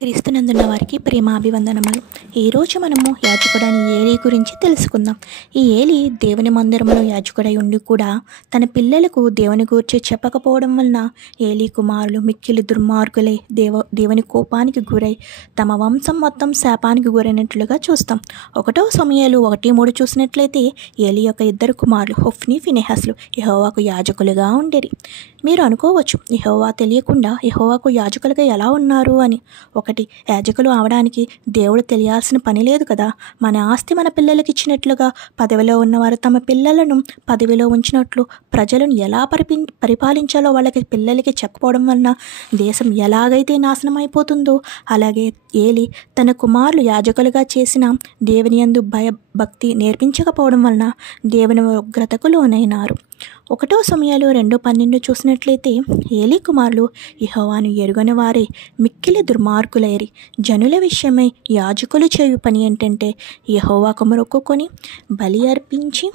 క్రీస్తునందున్న వారికి ప్రేమాభివందనములు. ఈరోజు మనము యాజకుడైన ఏలీ గురించి తెలుసుకుందాం. ఈ ఏలీ దేవుని మందిరములో యాజకుడై ఉండి కూడా తన పిల్లలకు దేవుని గూర్చి చెప్పకపోవడం వలన ఏలీ కుమారులు మిక్కిలి దుర్మార్గులై దేవుని కోపానికి గురై తమ వంశం మొత్తం శాపానికి గురైనట్లుగా చూస్తాం. 1 సమూయేలు 1:3 చూసినట్లయితే ఏలీ యొక్క 2 కుమారులు హొఫ్నీ ఫీనెహాసులు యెహోవాకు యాజకులుగా ఉండేరి. మీరు అనుకోవచ్చు, యెహోవా తెలియకుండా యెహోవాకు యాజకులుగా ఎలా ఉన్నారు అని. ఒకటి, యాజకులు అవడానికి దేవుడు తెలియాల్సిన పని లేదు కదా. మన ఆస్తి మన పిల్లలకి ఇచ్చినట్లుగా పదవిలో ఉన్నవారు తమ పిల్లలను పదవిలో ఉంచినట్లు ప్రజలను ఎలా పరిపాలించాలో వాళ్ళకి పిల్లలకి చెప్పకపోవడం వలన దేశం ఎలాగైతే నాశనం అయిపోతుందో, అలాగే ఏలీ తన కుమారులు యాజకులుగా చేసిన దేవుని యందు భయభక్తి నేర్పించకపోవడం వలన దేవుని ఉగ్రతకు లోనైనారు. 1 సమూయేలు 2:12 చూసినట్లయితే ఏలీ కుమారులు యెహోవాను ఎరుగని వారే మిక్కిలి దుర్మార్గులైరి. జనుల విషయమై యాజకులు చేయు పని ఏంటంటే యెహోవాకు మొక్కుకొని బలి అర్పించి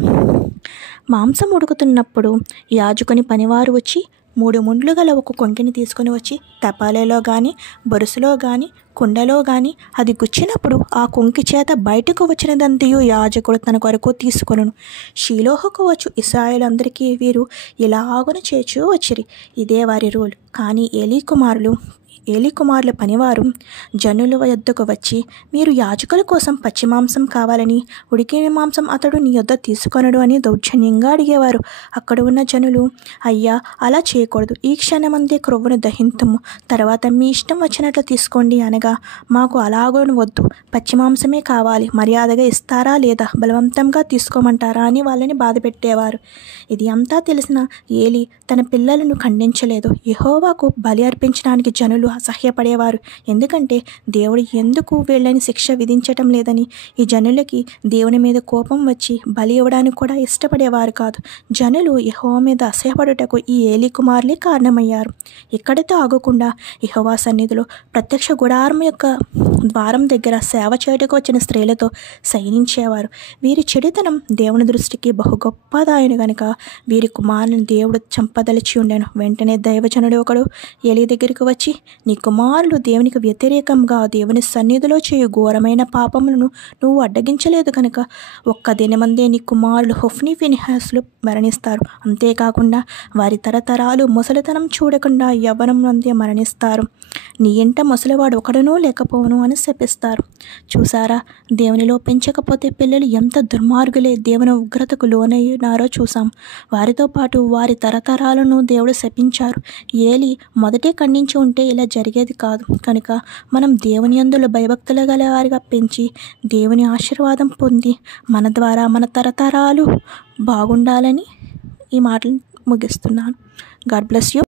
మాంసం ఉడుకుతున్నప్పుడు యాజకుని పనివారు వచ్చి 3 ముండ్లు గల ఒక కొంకిని తీసుకొని వచ్చి తపాలేలో కానీ బొరుసులో కానీ కుండలో కానీ అది గుచ్చినప్పుడు ఆ కొంకి చేత బయటకు వచ్చినదంతయు యాజకుడు తన కొరకు తీసుకొనును. షీలోహుకు వచ్చు ఇశ్రాయేలందరికీ వీరు ఇలాగున చేర్చు వచ్చిరి. ఇదే వారి రూల్. కానీ ఏలీ కుమారుల పనివారు జనుల యొద్దకు వచ్చి, మీరు యాజకుల కోసం పచ్చి మాంసం కావాలని ఉడికిన మాంసం అతడు నీ యొద్ద తీసుకొనడు అని దౌర్జన్యంగా అడిగేవారు. అక్కడ ఉన్న జనులు, అయ్యా అలా చేయకూడదు, ఈ క్షణమందే క్రొవ్వును దహింతుము, తర్వాత మీ ఇష్టం వచ్చినట్లు తీసుకోండి అనగా, మాకు అలాగను వద్దు, పచ్చి మాంసమే కావాలి, మర్యాదగా ఇస్తారా లేదా బలవంతంగా తీసుకోమంటారా అని వాళ్ళని బాధ పెట్టేవారు. ఇది అంతా తెలిసిన ఏలీ తన పిల్లలను ఖండించలేదు. యెహోవాకు బలి అర్పించడానికి జనులు అసహ్యపడేవారు. ఎందుకంటే దేవుడు ఎందుకు వీళ్ళని శిక్ష విధించటం లేదని ఈ జనులకి దేవుని మీద కోపం వచ్చి బలి ఇవ్వడానికి కూడా ఇష్టపడేవారు కాదు. జనులు యెహోవా మీద అసహ్యపడుటకు ఈ ఏలీ కుమారులే కారణమయ్యారు. ఇక్కడితో ఆగకుండా యెహోవా సన్నిధిలో ప్రత్యక్ష గుడారం యొక్క ద్వారం దగ్గర సేవ చేయటకు వచ్చిన స్త్రీలతో శయనించేవారు. వీరి చెడుతనం దేవుని దృష్టికి బహు గొప్పదాయను గనుక వీరి కుమారుని దేవుడు చంపదలిచి ఉండెను. వెంటనే దైవజనుడు ఒకడు ఏలీ దగ్గరికి వచ్చి, నీ కుమారులు దేవునికి వ్యతిరేకంగా దేవుని సన్నిధిలో చేయు ఘోరమైన పాపములను నువ్వు అడ్డగించలేదు కనుక ఒక్క దినమందే నీ కుమారులు హొఫ్నీ ఫీనెహాసులు మరణిస్తారు. అంతేకాకుండా వారి తరతరాలు ముసలితనం చూడకుండా యవ్వనం అందే మరణిస్తారు. నీ ఇంట ముసలివాడు ఒకడునూ లేకపోవును అని శపిస్తారు. చూసారా, దేవునిలో పెంచకపోతే పిల్లలు ఎంత దుర్మార్గులే దేవుని ఉగ్రతకు లోనయ్యారో చూసాం. వారితో పాటు వారి తరతరాలను దేవుడు శపించారు. ఏలీ మొదటే ఖండించి ఉంటే ఇలా జరిగేది కాదు. కనుక మనం దేవుని యందు భయభక్తులు గల వారిగా పెంచి దేవుని ఆశీర్వాదం పొంది మన ద్వారా మన తరతరాలు బాగుండాలని ఈ మాటలు ముగిస్తున్నాను. God bless you.